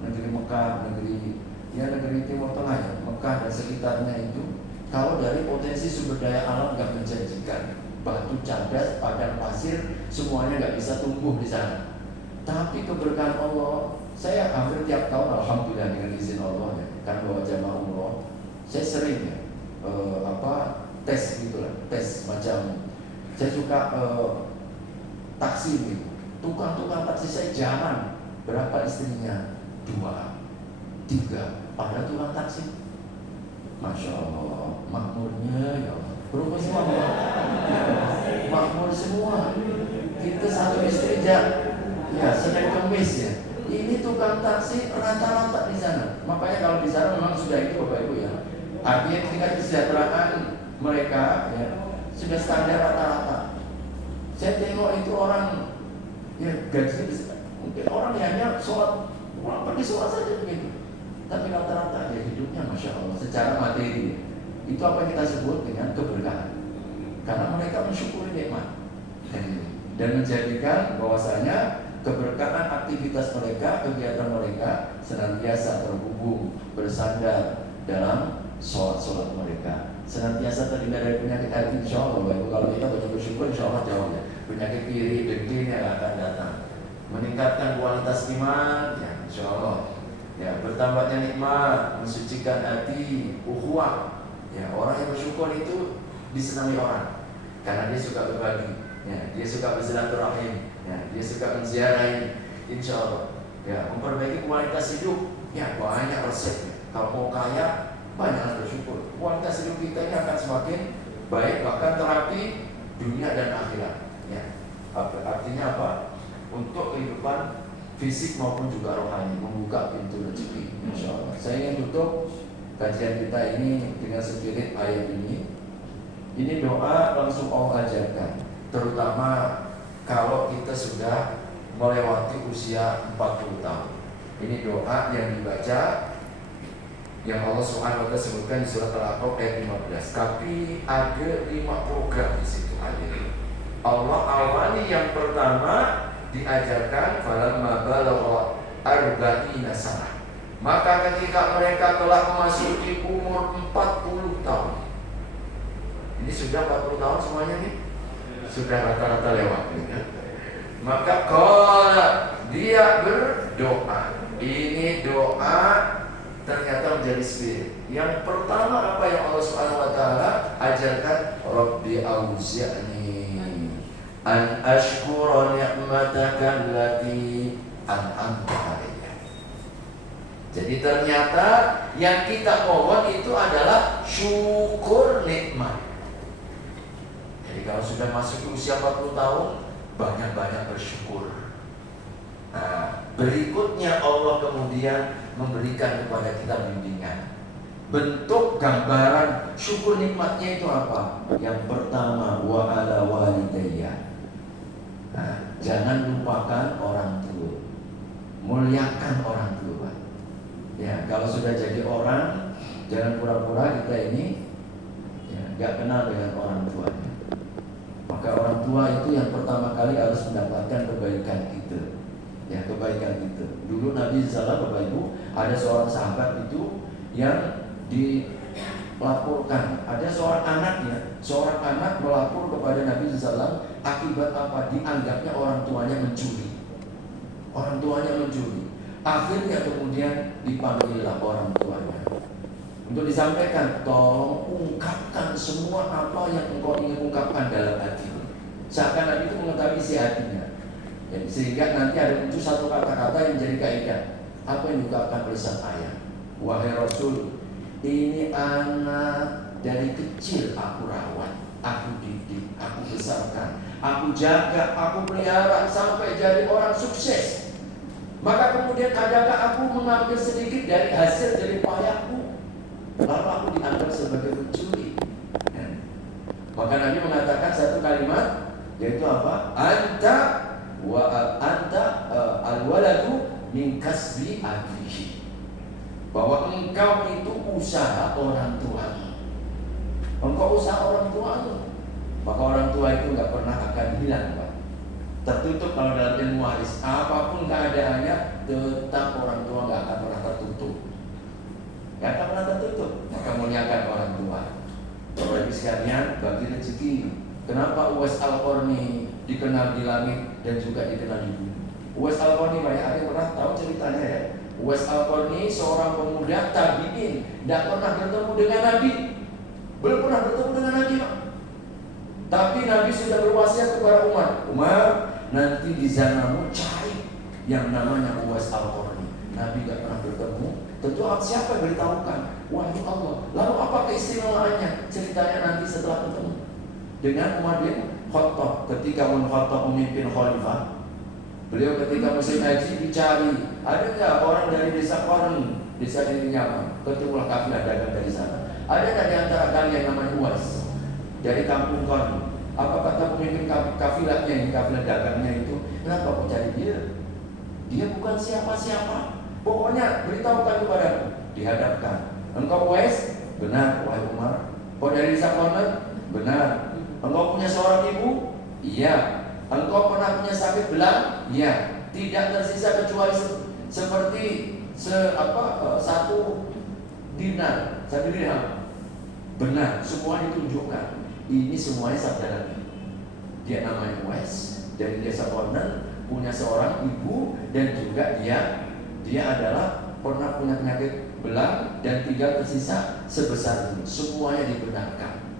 Negeri Mekah, negeri Timur Tengah ya, Mekah dan sekitarnya itu, kalau dari potensi sumber daya alam nggak menjanjikan. Batu cadas, padang pasir, semuanya nggak bisa tumbuh di sana. Tapi keberkahan Allah, saya hampir tiap tahun alhamdulillah dengan izin Allah ya, kan bawa jamaah umroh, saya sering ya tes gitu lah, tes macam saya suka taksi gitu. Tukang taksi saya jangan berapa istrinya, 2, 3, pada tukang taksi. Masya Allah, makmurnya ya Allah, berubah semua makmur semua. Kita satu istri ya Senin Kemis ya. Ini tukang taksi rata-rata di sana. Makanya kalau di sana memang sudah itu Bapak Ibu ya. Artinya tingkat kesejahteraan mereka ya sudah standar rata-rata. Saya tengok itu orang ya gaji mungkin orang yang hanya sholat, orang pergi sholat saja begitu. Tapi rata-rata ya hidupnya Masya Allah secara materi. Itu apa yang kita sebut dengan keberkahan. Karena mereka mensyukuri nikmat dan menjadikan bahwasanya keberkahan aktivitas mereka, kegiatan mereka senantiasa terhubung, bersandar dalam sholat mereka, senantiasa terhindar dari penyakit hati. Insya Allah, kalau kita banyak bersyukur, insya Allah jauh ya. Penyakit iri, dengki yang akan datang. Meningkatkan kualitas iman, ya insya Allah. Ya, bertambahnya nikmat, mensucikan hati, ukhuwah. Ya, orang yang bersyukur itu disenangi orang karena dia suka berbagi, ya, dia suka bersilaturahim, ya, dia suka menziarahi. Insya Allah, ya, memperbaiki kualitas hidup. Ya, banyak resepnya. Kalau mau kaya, banyak bersyukur. Kualitas hidup kita ini akan semakin baik, bahkan terapi dunia dan akhirat. Ya, artinya apa? Untuk kehidupan fisik maupun juga rohani, membuka pintu rezeki. Insya Allah. Saya ingin tutup kajian kita ini dengan spirit ayat ini. Ini doa langsung Allah ajarkan, terutama kalau kita sudah melewati usia 40 tahun. Ini doa yang dibaca, yang Allah Subhanahu wa taala sebutkan di surat Al-A'raf ayat 15. Tapi ada 5 program di situ hadir. Allah awali yang pertama diajarkan falamma balagha arba'ina sanah. Maka ketika mereka telah memasuki umur 40 tahun. Ini sudah 40 tahun semuanya nih? Sudah rata-rata lewat gitu. Maka qala, dia berdoa. Ini doa ternyata menjadi spirit. Yang pertama apa yang Allah Subhanahu wa taala ajarkan? Rabbi auzi'ni an ashkura ni'mataka allati an'amta 'alayya. Jadi ternyata yang kita mohon itu adalah syukur nikmat. Jadi kalau sudah masuk ke usia 40 tahun, banyak-banyak bersyukur. Nah, berikutnya Allah kemudian memberikan kepada kita bimbingan. Bentuk gambaran syukur nikmatnya itu apa? Yang pertama, wa ala walidayya. Nah, jangan lupakan orang tua. Muliakan orang tua. Ya, kalau sudah jadi orang, jangan pura-pura kita ini gak kenal dengan orang tuanya. Maka orang tua itu yang pertama kali harus mendapatkan kebaikan kita. Ya, kebaikan kita. Dulu Nabi SAW, Bapak Ibu, ada seorang sahabat itu yang dilaporkan. Ada seorang anak melapor kepada Nabi SAW akibat apa? Dianggapnya orang tuanya mencuri. Orang tuanya mencuri. Akhirnya kemudian dipanggillah orang tuanya untuk disampaikan, tolong ungkapkan semua apa yang engkau ingin ungkapkan dalam hatimu. Seakan Nabi itu mengetahui isi hatinya. Jadi, sehingga nanti ada muncul satu kata-kata yang menjadi kaidah. Apa yang diungkapkan oleh sang ayah? Wahai Rasul, ini anak dari kecil aku rawat. aku didik, aku besarkan, aku jaga, aku pelihara sampai jadi orang sukses. Maka kemudian adakah aku mengambil sedikit dari hasil dari payahku, lalu aku dianggap sebagai pencuri? Maka Nabi mengatakan satu kalimat, yaitu apa? Anta al-waladu min kasbi abihi. Bahwa engkau itu usaha orang tuamu. Engkau usaha orang tuamu. Maka orang tua itu nggak pernah akan hilang, Pak. Tertutup kalau dalam ilmu waris. Apapun keadaannya, tetap orang tua nggak akan pernah tertutup. Nggak akan pernah tertutup. Maka muliakan orang tua. Bapak Ibu sekalian, bagi rezeki. Kenapa Uwais Al-Qarni dikenal di langit dan juga dikenal di bumi? Uwais Al-Qarni, banyak ada yang pernah tahu ceritanya ya. Uwais Al-Qarni seorang pemuda tabi'in, tidak pernah bertemu dengan Nabi. Belum pernah bertemu dengan Nabi, Pak. Tapi Nabi sudah berwasiat kepada Umar, nanti di zanamu cari yang namanya Uwais Al-Qarni. Nabi tidak pernah bertemu. Tentu siapa yang beritahukan? Wahyu Allah. Lalu apa keistimewaannya? Ceritanya nanti setelah ketemu dengan Umar bin Khattab. Ketika Umar Khattab memimpin khalifah, beliau ketika musim haji dicari, ada nggak orang dari desa Qarn, desa di Yaman? Ketemulah kafilah dagang dari sana. Ada nggak di antara kalian yang namanya Uwais dari kampung Qarn? Apa kata pemimpin kafilahnya ini, kafilah dagangnya itu? Kenapa kau cari dia? Dia bukan siapa-siapa. Pokoknya beritahukan kepadaku. Dihadapkan. Engkau Uwais? Benar, wahai Umar. Kau dari desa Qarn? Benar. Engkau punya seorang ibu? Iya. Engkau pernah punya sakit belang? Iya. Tidak tersisa kecuali seperti satu dinar, satu dirham. Benar, semua ditunjukkan. Ini semuanya sabda Nabi. Dia namanya Uwais, dari desa Qarn, punya seorang ibu, dan juga dia adalah pernah punya penyakit belang dan tinggal tersisa sebesar ini. Semuanya dibenarkan.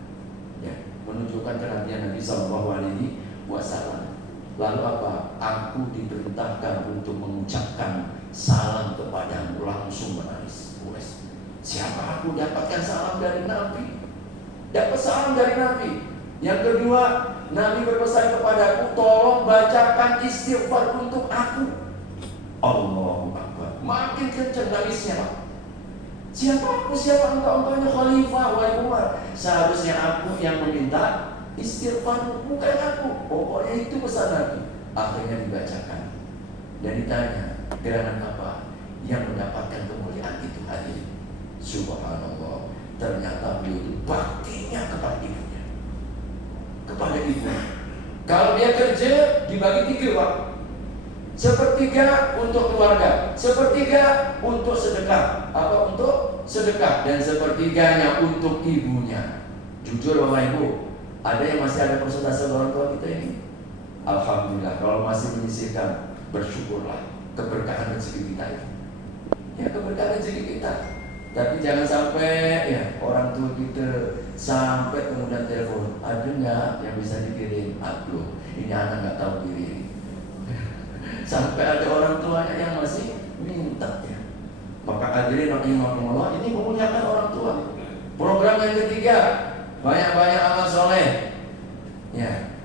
Ya, menunjukkan kenabian Nabi Sallallahu Alaihi Wasallam. Lalu apa? Aku diperintahkan untuk mengucapkan salam kepadamu, langsung menangis. Uwais, siapa aku dapatkan salam dari Nabi? Dapat salam dari Nabi. Yang kedua, Nabi berpesan kepadaku, tolong bacakan istighfar untuk aku. Allahu Akbar. Makin kencang nangisnya, Pak. Siapa aku? Siapa engkau? Engkau ini khalifah, wahai Umar. Seharusnya aku yang meminta istighfar, bukan aku. Pokoknya itu pesan Nabi. Akhirnya dibacakan dan ditanya, gerangan apa yang mendapatkan kemuliaan itu hadir? Subhanallah. Ternyata beliau itu baktinya kepada ibunya. Kepada ibunya. Kalau dia kerja dibagi 3, Pak. Sepertiga untuk keluarga, sepertiga untuk sedekah. Apa untuk sedekah? Dan sepertiganya untuk ibunya. Jujur Bapak Ibu, ada yang masih ada persentase orang tua kita ini? Alhamdulillah. Kalau masih menyisihkan, bersyukurlah keberkahan rezeki kita ini. Ya, keberkahan rezeki kita. Tapi jangan sampai ya orang tua kita sampai kemudian telepon, ada nggak yang bisa dikirim? Aduh, ini anak nggak tahu diri. Sampai ada orang tuanya yang masih minta ya. Maka hadirin rahimahumullah, ini memuliakan orang tua. Program yang ketiga, banyak-banyak amal soleh. Ya,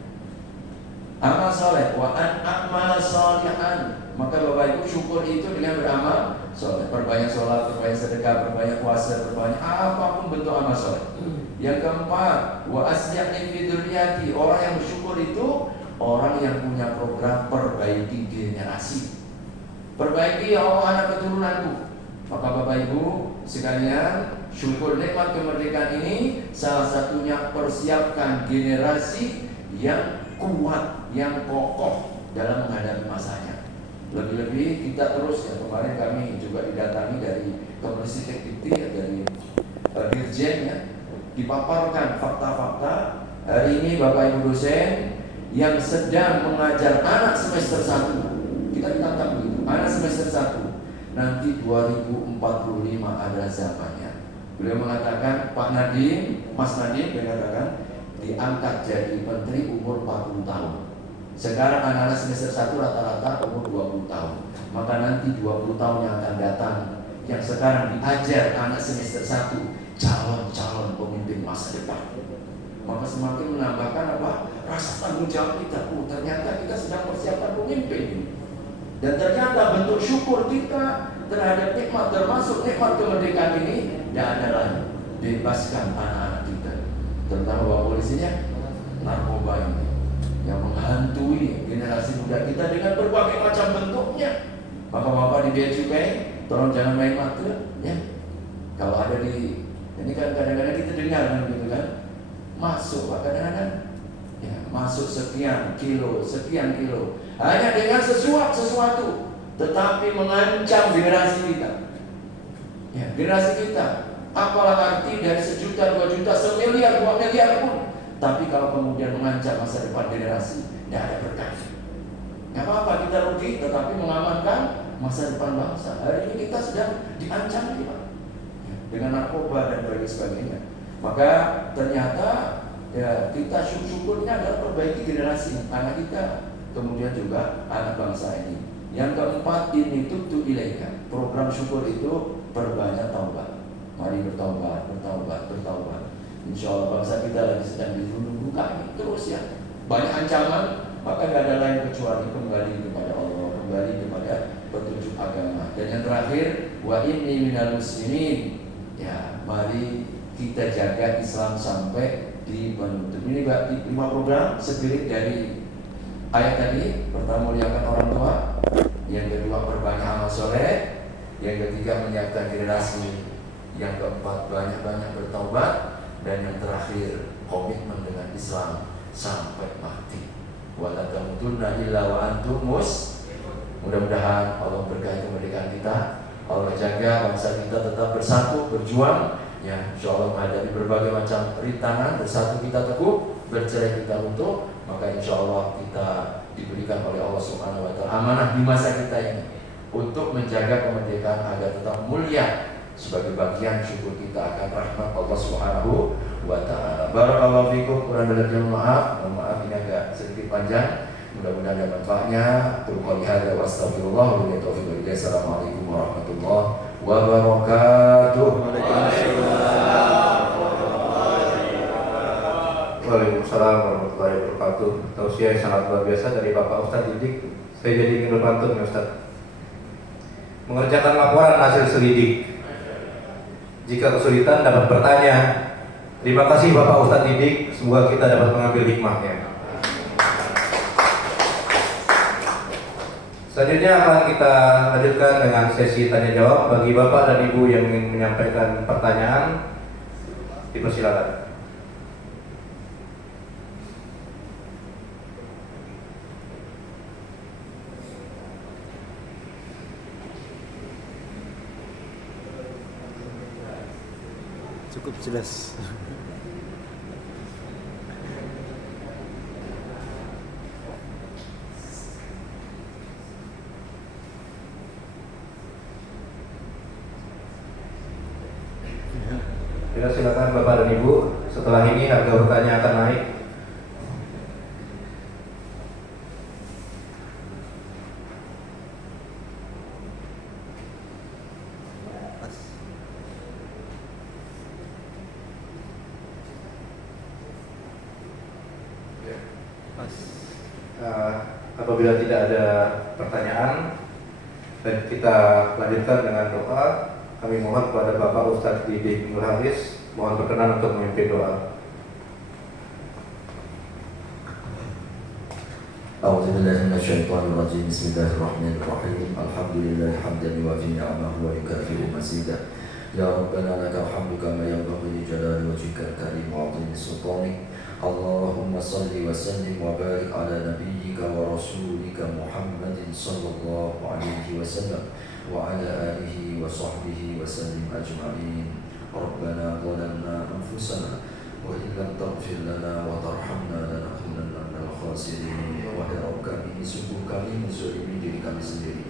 amal soleh. Wa an amal solihan. Maka Bapak Ibu syukur itu dengan beramal soleh. Perbanyak sholat, perbanyak sedekah, perbanyak puasa, perbanyak apapun bentuk amal soleh. Yang keempat, wa asya'in fi dzurriyyati. Orang yang bersyukur itu orang yang punya program perbaiki generasi. Perbaiki ya Allah anak keturunanku. Maka Bapak Ibu sekalian, syukur nikmat kemerdekaan ini salah satunya persiapkan generasi yang kuat, yang kokoh dalam menghadapi masanya. Lebih-lebih kita terus ya, kemarin kami juga didatangi dari Kemenristek Dikti ya, dari Dirjen ya, dipaparkan fakta-fakta. Hari ini Bapak Ibu dosen yang sedang mengajar anak semester 1, kita ditantang begitu, anak semester 1, nanti 2045 adalah zamannya. Beliau mengatakan, Pak Nadiem, Mas Nadiem, dia katakan diangkat jadi menteri umur 40 tahun. Sekarang anak-anak semester 1 rata-rata umur 20 tahun. Maka nanti 20 tahun yang akan datang, yang sekarang diajar anak semester 1, calon-calon pemimpin masa depan. maka semakin menambahkan apa? Rasa tanggung jawab kita. Ternyata kita sedang persiapkan pemimpin. Dan ternyata bentuk syukur kita terhadap nikmat, termasuk nikmat kemerdekaan ini, tidak ada lagi. Bebaskan anak-anak kita, terutama bapak polisinya, narkoba ini yang menghantui generasi muda kita dengan berbagai macam bentuknya. Bapak-bapak di bea cukai, tolong jangan main mata, ya. Kalau ada di ini kan kadang-kadang kita dengar kan gitu kan, masuk Pak, kadang-kadang ya, masuk sekian kilo, hanya dengan sesuatu, tetapi mengancam generasi kita. Ya, generasi kita. Apalah arti dari 1 juta, 2 juta, 1 miliar, 2 miliar pun, tapi kalau kemudian mengancam masa depan generasi, tidak ada berkah. Gak apa-apa kita rugi, tetapi mengamankan masa depan bangsa. Hari ini kita sedang diancam ini Pak, dengan narkoba dan sebagainya. Maka ternyata ya, kita syukurnya adalah perbaiki generasi anak kita, kemudian juga anak bangsa ini. Yang keempat, ini tutu ilaika. Program syukur itu perbanyak taubat. Mari bertaubat. Insya Allah bangsa kita lagi sedang dibuka ini terus ya. Banyak ancaman, maka gak ada lain kecuali kembali kepada Allah, kembali kepada petunjuk agama. Dan yang terakhir, wa inni minal muslimin. Ya, mari kita jaga Islam sampai di penutup. Ini 5 program spirit dari ayat tadi. Pertama, muliakan orang tua. Yang kedua, perbanyak amal soleh. Yang ketiga, menyiapkan generasi. Yang keempat, banyak-banyak bertaubat. Dan yang terakhir, komitmen dengan Islam sampai mati. Wala tamutunna illa wa antum muslimun. Mudah-mudahan Allah berkahi kemerdekaan kita, Allah jaga bangsa kita tetap bersatu, berjuang. Ya, insya Allah menghadapi berbagai macam rintangan, bersatu kita teguh, bercerai kita runtuh. Maka insya Allah kita diberikan oleh Allah Subhanahu Wa Taala amanah di masa kita ini untuk menjaga kemerdekaan agar tetap mulia sebagai bagian syukur kita akan rahmat Allah Subhanahu Wa Taala. Barakallahu fikum. Kurang lebihnya mohon maaf ini agak sedikit panjang. Mudah-mudahan ada manfaatnya. Qul hadza wa astaghfirullah wa billahi taufiq wal hidayah. Assalamualaikum warahmatullahi wabarakatuh. Waalaikumsalam warahmatullahi wabarakatuh. Tausiah yang sangat luar biasa dari Bapak Ustadz Didik. Saya jadi ingin berpantun ya Ustadz. Mengerjakan laporan hasil selidik. Jika kesulitan dapat bertanya. Terima kasih Bapak Ustadz Didik. Semoga kita dapat mengambil hikmahnya. Selanjutnya akan kita lanjutkan dengan sesi tanya jawab. Bagi Bapak dan Ibu yang ingin menyampaikan pertanyaan, dipersilakan. Cukup jelas. Ya, silakan Bapak dan Ibu. Setelah ini harga bertanya akan naik. Apabila tidak ada pertanyaan, dan kita lanjutkan dengan doa. Kami mohon kepada Bapak Ustadz Didik Nur Haris, mohon berkenan untuk memimpin doa. A'udzubillahi minasyaitonir rajim. Bismillahirrahmanirrahim. Alhamdulillah hamdan yuwafi ni'amahu wa yukafi'u mazidah. Ya Rabbana lakal hamdu kama yanbaghi li jalali wajhikal karim wa 'azimi sultanik. Allahumma salli wa sallim wa barik ala nabiyyika wa rasulika Muhammadin sallallahu alaihi wasallam wa ala alihi wa sahbihi wa sallim ajma'in. Rabbana zalamna anfusana wa in lam taghfir lana wa tarhamna lanakunanna minal khasirin. Wahai Rabb kami, sungguh kami menzalimi diri kami sendiri.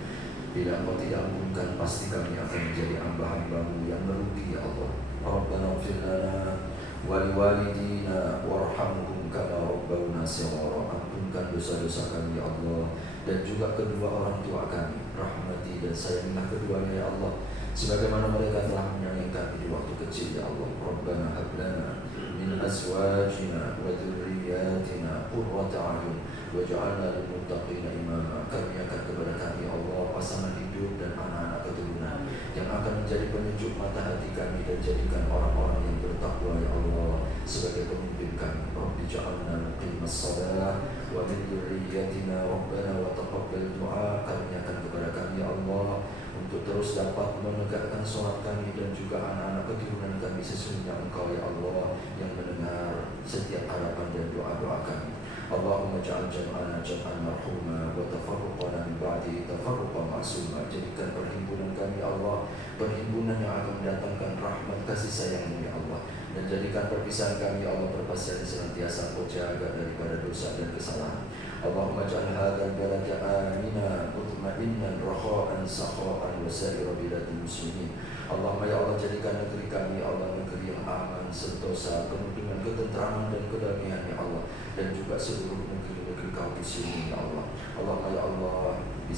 Bila Engkau tidak ampunkan, pasti kami akan menjadi hamba-hamba-Mu yang merugi ya Allah. Rabbana ighfir lana wa liwalidina warhamhum kama rabbawna shighara. Ampunkan dosa-dosa kami ya Allah, dan juga kedua orang tua kami. Rahmati dan sayangilah keduanya ya Allah, sebagaimana mereka telah menyayangi kami di waktu kecil ya Allah. Rabbana hab lana min azwajina wa dhurriyyatina qurrata a'yun waj'alna lil muttaqina imama. Karuniakan kepada kami ya Allah pasangan hidup dan anak-anak keturunan yang akan menjadi penyejuk mata hati kami, dan jadikan orang-orang yang bertakwa ya Allah sebagai pemimpin kami. Rabbi ja'alna muqimas shalah wa min dhurriyyatina rabbana wa taqabbal du'a. Karuniakan kepada kami ya Allah untuk terus dapat menegakkan sholat kami dan juga anak-anak keturunan kami. Sesungguhnya Engkau ya Allah yang mendengar setiap harapan dan doa-doa kami. Allahumma ja'al jam'ana jam'an marhuma wa tafarruqana min ba'di tafarruqan ma'suma. Jadikan perhimpunan kami ya Allah perhimpunan yang akan mendatangkan rahmat kasih sayang-Mu ya Allah, dan jadikan perpisahan kami ya Allah berpasrah senantiasa Kau jaga daripada dosa dan kesalahan. Allahumma ja'al hadzal balada amina mutma'innan rakha'an sakha'an wa sa'ira biladil muslimin. Allahumma ya Allah jadikan negeri kami ya Allah negeri yang aman, sentosa, penuh dengan ketentraman dan kedamaian ya Allah, dan juga seluruh negeri-negeri kaum muslimin ya Allah. Allahumma ya Allah di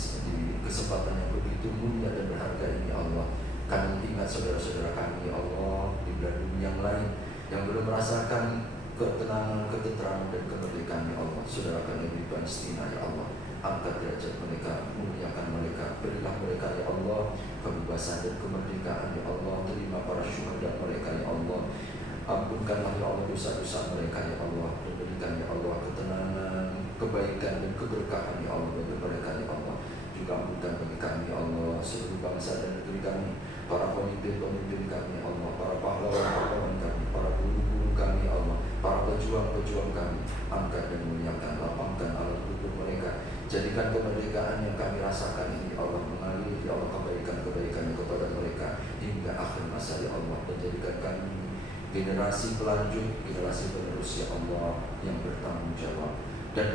kesempatan yang begitu mulia dan berharga ini ya Allah, kami ingat saudara-saudara kami ya Allah di belahan dunia yang lain yang belum merasakan ketenangan, ketentraman dan kemerdekaan ya Allah. Saudara kami di Palestina ya Allah, angkat derajat mereka, muliakan mereka, berilah mereka ya Allah kebebasan dan kemerdekaan ya Allah. Terima para syuhada mereka ya Allah, ampunkanlah ya Allah dosa-dosa mereka ya Allah, dan berikan ya Allah ketenangan, kebaikan dan keberkahan ya Allah bagi mereka ya Allah. Juga ampunkan bagi kami ya Allah seluruh bangsa dan negeri kami, para pemimpin-pemimpin kami ya Allah, para pahlawan-pahlawan kami, para guru-guru kami ya Allah, para pejuang-pejuang kami. Angkat dan muliakan, lapangkan alat tubuh mereka. Jadikan kemerdekaan yang kami rasakan ini ya Allah mengalir ya Allah kebaikan-kebaikan kepada mereka hingga akhir masa ya Allah, dan jadikan kami generasi pelanjut, generasi penerus ya Allah yang bertanggung jawab dan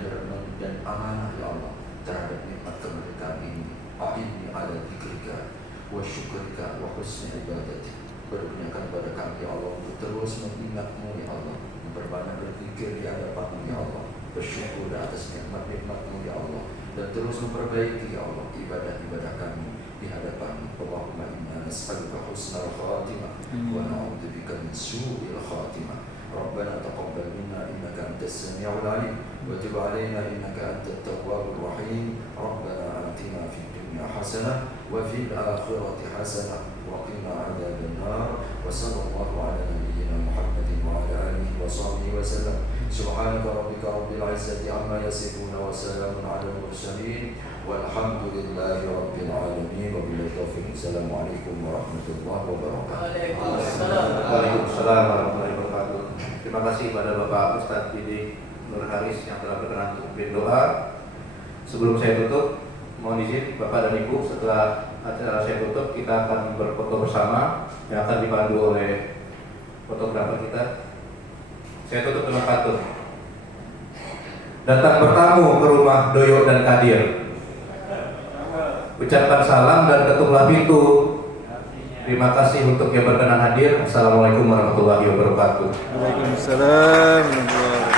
amanah ya Allah terhadap nikmat kemerdekaan ini. A'inni ala dzikrika wa syukrika wa husni ibadatik. Berkurniakan kepada kami ya Allah untuk terus mengingat-Mu ya Allah, memperbanyak berzikir di hadapan-Mu ya Allah, bersyukur atas nikmat-nikmat-Mu ya Allah, dan terus memperbaiki ya Allah ibadah-ibadah kami di hadapan-Mu. Allahumma inna nas'aluka husnal khatimah wa na'udzubika min su'il khatimah. Rabbana taqabbal minna innaka antas sami'ul 'alim wa tub 'alaina innaka antat tawwabur rahim. Rabbana atina fid dunya hasanah wa fil akhirati hasanah wa qina 'adzaban nar. Wa sallallahu 'ala nabiyyina Muhammadin wa 'ala alihi wa sahbihi wa sallam. Subhanaka rabbika rabbil 'izzati 'amma yasifun wa salamun 'alal mursalin walhamdulillahi rabbil 'alamin. Wabillahi taufiq. Assalamualaikum warahmatullahi wabarakatuh. Waalaikumsalam warahmatullahi wabarakatuh. Terima kasih kepada Bapak Ustadz Didik Nur Haris yang telah berkenan untuk memimpin doa. Sebelum saya tutup, mohon izin Bapak dan Ibu, setelah acara saya tutup kita akan berfoto bersama yang akan dipandu oleh fotografer kita. Saya tutup dengan pantun. Datang bertamu ke rumah Doyo dan Kadir, ucapkan salam dan ketuklah pintu. Terima kasih untuk yang berkenan hadir. Assalamualaikum warahmatullahi wabarakatuh. Waalaikumsalam warahmatullahi wabarakatuh.